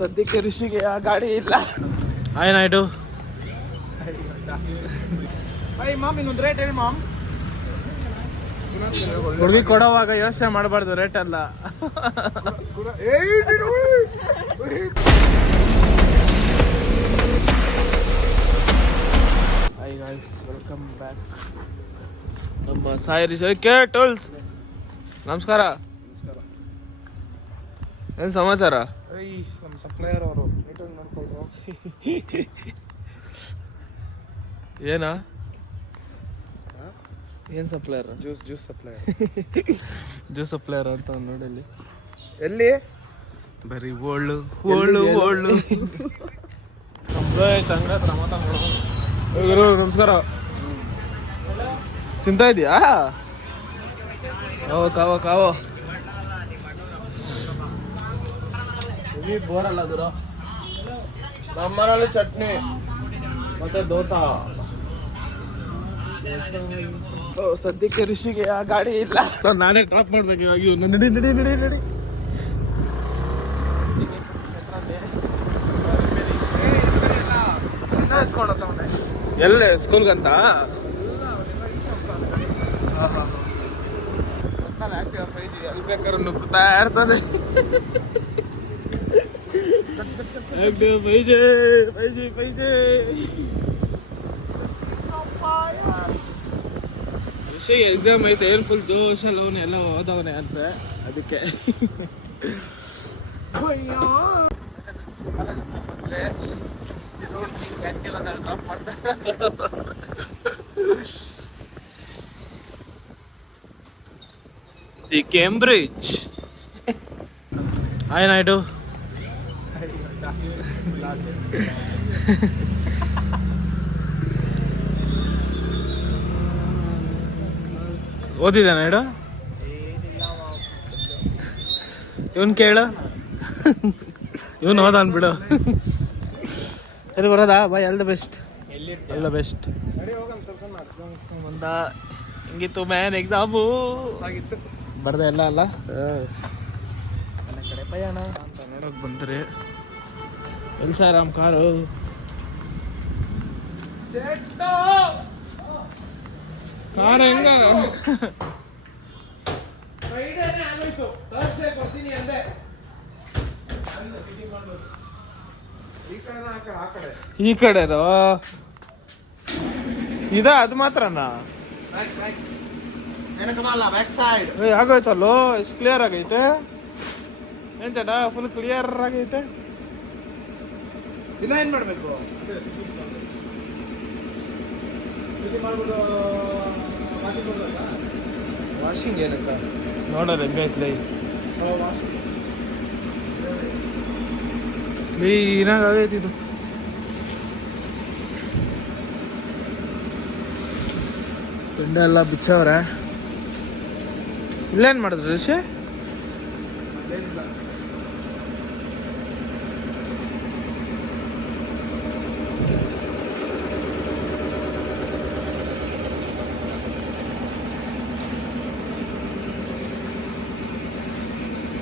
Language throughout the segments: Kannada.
ಸದ್ಯಕ್ಕೆ ಋಷಿಗೆ ಆ ಗಾಡಿ ಇಲ್ಲ. ಏನಾಯ್ತು ಮಾಮ್ ಇನ್ನೊಂದು ರೇಟ್ ಹೇಳಿ ಮಾಮ್. ಹುಡುಗಿ ಕೊಡೋವಾಗ ಯೋಚನೆ ಮಾಡಬಾರ್ದು ರೇಟ್ ಅಲ್ಲ. ಹಾಯ್ ಗಾಯ್ಸ್, ವೆಲ್ಕಮ್ ಬ್ಯಾಕ್ ನಮ್ಮ ಸಾಯಿ ರಿಷಿ ಕೆ ಟೂಲ್ಸ್. ನಮಸ್ಕಾರ. ಏನು ಸಮಾಚಾರ? ನಮ್ಮ ಸಪ್ಲೈಯರ್ ಅವರು ನೀಟಾಗಿ ನೋಡ್ಕೊಳ್ರು. ಏನಾ ಏನು supplier? Juice supplier. Juice supplier ಅಂತ ನೋಡಿ ಇಲ್ಲಿ. ಎಲ್ಲಿ ಬರೀ ಓಳು ಓಳು ಓಳು. ನಮಸ್ಕಾರ. ತಿಂತಾ ಇದೀಯಾ? ಕಾವ ಕಾವ ಬೋರಲ್ಲ ಗುರು. ನಮ್ಮನೇಲಿ ಚಟ್ನಿ ಮತ್ತೆ ದೋಸಾ. ಸದ್ಯಕ್ಕೆ ಋಷಿಗೆ ಆ ಗಾಡಿ ಇಲ್ಲ ಸರ್, ನಾನೇ ಡ್ರಾಪ್ ಮಾಡ್ಬೇಕು ಇವಾಗ. ನಡಿ ನಡಿ ನಡಿ ನಡಿ. ಎಲ್ಲೇ ಸ್ಕೂಲ್ಗಂತ ಎಲ್ಲಿ ಬೇಕಾದ್ರೂ ನುಗ್ಗುತ್ತಾ ಇರ್ತದೆ. ಪೈಜೆ ಪೈಜೆ ಪೈಜೆ. ಎಕ್ಸಾಮ್ ಐತೆ, ಏನು ಫುಲ್ ಜೋಶಲ್ಲಿ ಅವನು ಎಲ್ಲ ಓದವನೆ ಅಂತ ಅದಕ್ಕೆ. The Cambridge. ಏನಾಯ್ತು? ಓದಿದ್ದಾನ ಹೇಳು. ಇವನ್ ಕೇಳು, ಇವನು ಓದ ಅನ್ಬಿಡು. ಎಲ್ಲಿ ಬರೋದಾ? Bye, all the best. All the best. ಬಂದ ಹಿಂಗಿತ್ತು ಮ್ಯಾನ್ ಎಕ್ಸಾಮು. ಬರ್ದೆ ಎಲ್ಲ ಅಲ್ಲ ಮನೆ ಕಡೆ ಪಯಣ ಅಂತ ನೋಡಕ್ ಬಂದ್ರೆ. ಎಲ್ಲಿ ಸಾರಾಮ್ ಕಾರು? ಕಾರ್ ಹೆಂಗ ಈ ಕಡೆ ಇದ ಅದು ಮಾತ್ರನಾ? ಆಗೋಯ್ತಲ್ಲೋ, ಎಷ್ಟು ಕ್ಲಿಯರ್ ಆಗೈತೆ. ಏನ್ ಚಟ ಫುಲ್ ಕ್ಲಿಯರ್ ಆಗೈತೆ. ಇಲ್ಲ ಏನ್ ಮಾಡ್ಬೇಕು? ವಾಷಿಂಗ್ ಏನಂತ ನೋಡೋಣ ಹೆಂಗೈತ್ಲ. ಕ್ಲೀನಾಗ ಆಗೈತಿ ಇದು. ಪೆಂಡೆ ಎಲ್ಲ ಬಿಚ್ಚವ್ರೆ. ಇಲ್ಲೇನ್ ಮಾಡಿದ್ರು ಋಷಿ?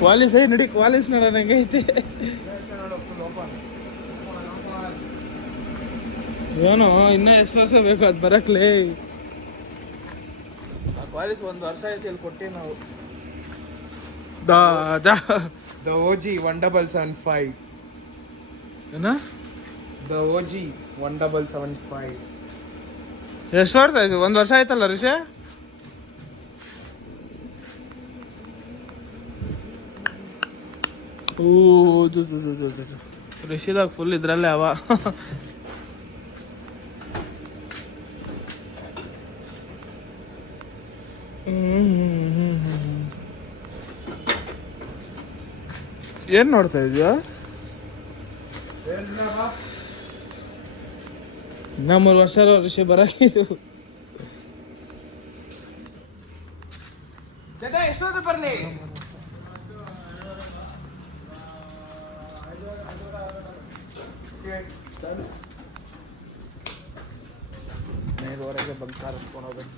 ಕ್ವಾಲಿಸ್ ನಡಿ, ಕ್ವಾಲಿಸ್ ನೋಡೋಣ ಹೆಂಗೈತೆ. ಏನೋ ಇನ್ನ ಎಷ್ಟು ವರ್ಷ ಬೇಕು ಅದು ಬರಕ್ಲೇ. ಕ್ವಾಲಿಸ್ 1 ವರ್ಷ ಐತಿ ಅಲ್ಲಿ ಕೊಟ್ಟಿವಿ ನಾವು. ದ ಓಜಿ 1775. ಏನ ದ ಓಜಿ 1775. ಎಷ್ಟು ವರ್ಷ ಆಯ್ತು? 1 ವರ್ಷ ಆಯ್ತಲ್ಲ ಋಷಿ? ಋಷಿದಾಗ ಫುಲ್ ಇದ್ರಲ್ಲೇ ಅವ. ಏನ್ ನೋಡ್ತಾ ಇದೀಯಾ? ಇನ್ನ 3 ವರ್ಷ ಋಷಿ ಬರಲಿದ್ದು. ಎಷ್ಟೊತ್ತು ಬರ್ಲಿ? ಮೇಲ್ವರೆಗೆ ಬಂದು ಕಾರ್ ಹತ್ಕೊಂಡು ಹೋಗ್ಬೇಕು.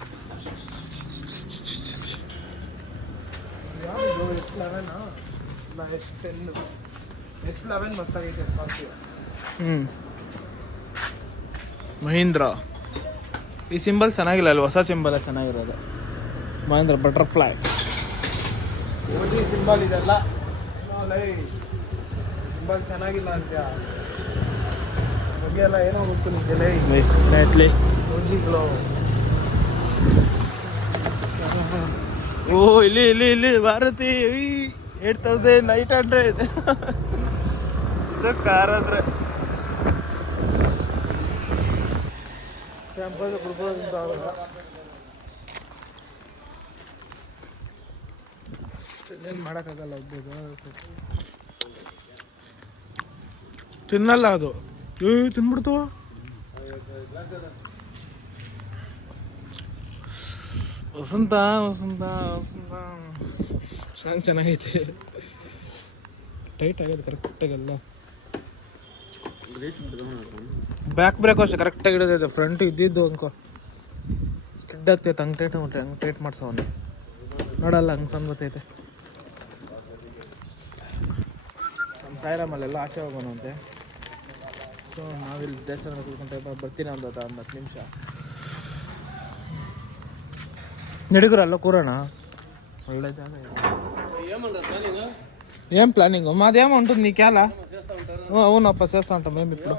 ಯಾವುದು ಎಷ್ಟು 11 ಎಷ್ಟು 10? S11 ಮಸ್ತಾಗೈತೆ Scorpio. ಮಹೀಂದ್ರ. ಈ ಸಿಂಬಲ್ ಚೆನ್ನಾಗಿಲ್ಲ ಅಲ್ಲಿ, ಹೊಸ ಸಿಂಬಲ್ ಚೆನ್ನಾಗಿರೋದು. ಮಹೇಂದ್ರ ಬಟರ್ಫ್ಲೈ ಓಜಿ ಸಿಂಬಲ್ ಇದೆಲ್ಲ ಸಿಂಬಲ್ ಚೆನ್ನಾಗಿಲ್ಲ ಅಂತ ಬಗ್ಗೆ ಎಲ್ಲ ಏನೋ ಗೊತ್ತು ನಿಮಗೆ. ಓಜಿಗಳು ಓ ಇಲ್ಲಿ ಇಲ್ಲಿ ಇಲ್ಲಿ ಭಾರತಿ 8800 ಇದು ಕಾರ್ ಅಂದ್ರೆ ಕ್ಯಾಂಪಸ್ ಕುಡ್ಕೊಳ್ಳೋದಂತ ಆಗಲ್ಲ. ಏನು ಮಾಡೋಕ್ಕಾಗಲ್ಲ, ತಿನ್ನಲ್ಲ ಅದು. ತಿನ್ಬಿಡ್ತು. ವಸಂತ ವಸಂತ ವಸಂತ ಸಾಂಗ್ ಚೆನ್ನಾಗೈತೆ. ಟೈಟ್ ಆಗಿದೆ ಕರೆಕ್ಟಾಗೆಲ್ಲ. ಬ್ಯಾಕ್ ಬ್ರೇಕ್ ಅಷ್ಟೇ ಕರೆಕ್ಟಾಗಿ ಹಿಡಿದೈತೆ. ಫ್ರಂಟ್ ಇದ್ದಿದ್ದು ಅನ್ಕೋ ಸ್ಕಿಡ್ ಆಗ್ತೈತೆ. ಹಂಗೆ ಟೈಟ್ ಮಾಡ್ಸವನು ನೋಡಲ್ಲ, ಹಂಗೆ ಸಣ್ಣ ಗೊತ್ತೈತೆ. ನಮ್ಮ ಸಾಯಿರಾಮಲ್ಲೆಲ್ಲ ಆಚೆ ಹೋಗೋಣಂತೆ. ಸೊ ನಾವಿಲ್ಲಿ ದೇವಸ್ಥಾನ ಕೂತ್ಕೊಂತ ಬರ್ತೀನಿ ಒಂದು 10 ನಿಮಿಷ. ನಡಿಗುರಲ್ಲ ಕೂರೋಣ. ಒಳ್ಳೆ ಜಾಗ. ఏం ప్లానింగ్ మాదేమో ఉంటుంది నీకేలా? అవునప్ప చేస్తా ఉంటాం మేము ఇప్పుడు.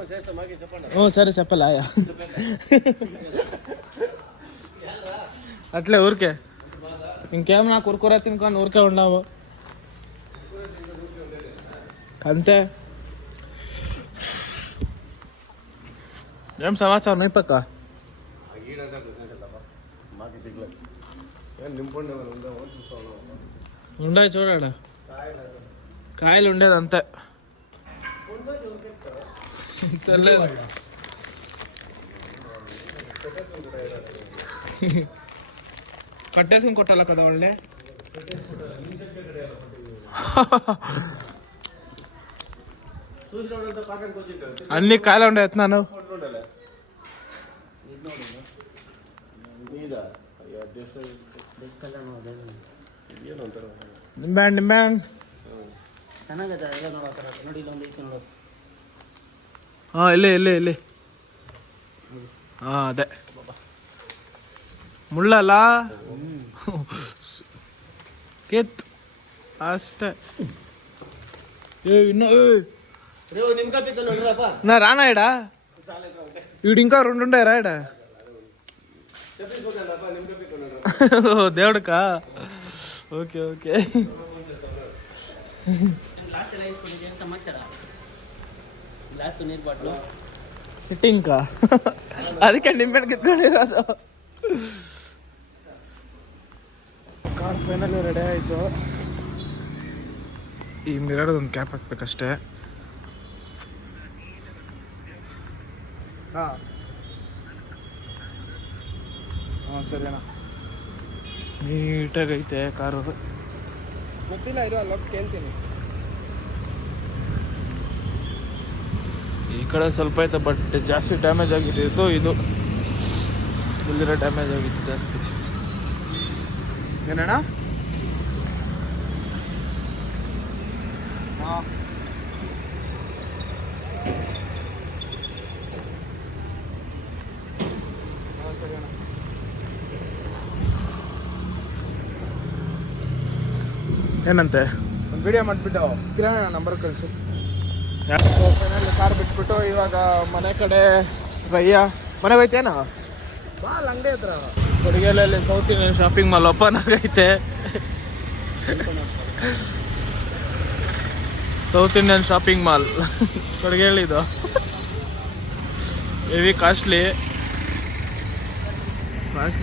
సరే చెప్పలే అట్లే ఊరికే ఇంకేం నాకు ఊరుకూర తినుకొని ఊరికే ఉన్నాము అంతే. ఏం సమాచారం నీ పక్క ఉండాయి చూడాడ కాయలు ఉండేది అంతే. తెలియదు కట్టేసుకుని కొట్టాలి కదా వాళ్ళే. అన్ని కాయలు ఉండే ఎత్తున్నాను. ನಿಂಬೆಹಣ್ಣು ನಿಂಬೆಹಣ್ಣು ಹಾಂ ಇಲ್ಲೇ ಇಲ್ಲೇ ಇಲ್ಲೇ. ಹಾಂ ಅದೇ ಮುಳ್ಳಲ್ಲ ಕಿತ್ ಅಷ್ಟೇ. ಇನ್ನೂ నా రానా ఇడా వీడు ఇంకా 2 ఉండే రా ఇడా. దేవుడుకా ఓకే ఓకే. ಸಿಟ್ಟಿಂಗ್ ಅದಕ್ಕೆ ನಿಂಬೆಹಣ್ಣು ಕಿತ್ಕೊಂಡಿರೋದು. ಕಾರ್ ಫೈನಲಿ ರೆಡಿ ಆಯಿತು. ಈ ಮಿರರ್ದೊಂದು ಕ್ಯಾಪ್ ಹಾಕ್ಬೇಕಷ್ಟೇ. ಹಾಂ ಸರಿ ಅಣ್ಣ. ನೀಟಾಗೈತೆ ಕಾರು. ಗೊತ್ತಿಲ್ಲ ಇರೋ ಅಲ್ಲ ಕೇಳ್ತೀನಿ. ಈ ಕಡೆ ಸ್ವಲ್ಪ ಐತೆ ಬಟ್ ಜಾಸ್ತಿ ಡ್ಯಾಮೇಜ್ ಆಗಿದ್ದು ಇದು ಇಲ್ಲಿರೋ ಡ್ಯಾಮೇಜ್ ಆಗಿತ್ತು ಜಾಸ್ತಿ. ಏನಣ್ಣ? ಹಾಂ ಸರಿ ಅಣ್ಣ. ಏನಂತೆ ಒಂದು ವಿಡಿಯೋ ಮಾಡಿಬಿಟ್ಟು ಕಿರಣ ನಂಬರ್ ಕಳಿಸು. ಫೈನಲ್ ಕಾರ್ ಬಿಟ್ಬಿಟ್ಟು ಇವಾಗ ಮನೆ ಕಡೆ ರಯ್ಯ ಮನೆಗೆ ಹೋಯ್ತೇನೋ. ಬಾ ಅಲ್ಲಿ ಅಂಗಡಿ ಹತ್ರ ಕೊಡಗೇಲಲ್ಲಿ south Indian shopping mall open ಆಗೈತೆ. ಸೌತ್ ಇಂಡಿಯನ್ ಶಾಪಿಂಗ್ ಮಾಲ್ ಕೊಡಗೇಲಿದು ಹೆವಿ ಕಾಸ್ಟ್ಲಿ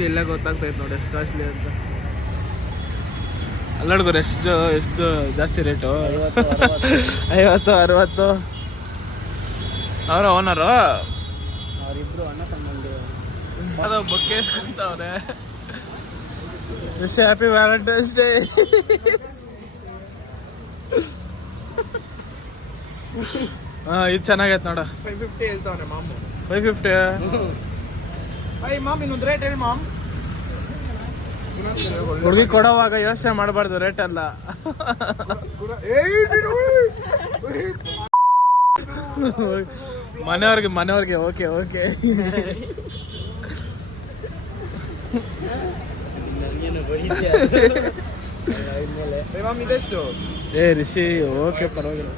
ಇಲ್ಲೇ ಗೊತ್ತಾಗ್ತೈತೆ ನೋಡಿ ಎಷ್ಟು ಕಾಸ್ಟ್ಲಿ ಅಂತ. ಅಲ್ಲಡ್ಗೋರು ಎಷ್ಟು ಜಾಸ್ತಿ ರೇಟು. 50-60. ಅವರ ಓನರು ಅವರಿಬ್ರು ಅಣ್ಣ ತಮ್ಮಂದು ಅದು ಬೊಕ್ಕೆ ಇಸ್ಕೊಂತವ್ರೆ. Wish happy Valentine's day. ಹಾಂ ಇದು ಚೆನ್ನಾಗೈತೆ ನೋಡ. 550 ಹೇಳ್ತಾವನೆ ಮಾಮು. 550. ಮಾಮ್ ಇನ್ನೊಂದು ರೇಟ್ ಹೇಳಿ ಮಾಮ್. ಹುಡುಗಿ ಕೊಡೋವಾಗ ಯೋಚನೆ ಮಾಡಬಾರ್ದು ರೇಟ್ ಅಲ್ಲ. ಮನೆಯವ್ರಿಗೆ ಓಕೆ ಓಕೆ. ಇದೆಷ್ಟು? ಏ ರಿಷಿ ಓಕೆ ಪರವಾಗಿಲ್ಲ.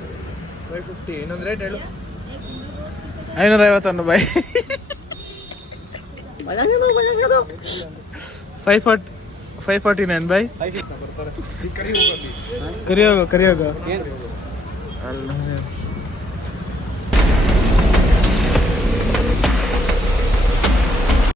550. ಇನ್ನೊಂದು ರೇಟ್ ಹೇಳು. 550 ಬೈ. 549 ಬೈ. ಕರಿಯೋಗ ಏನು?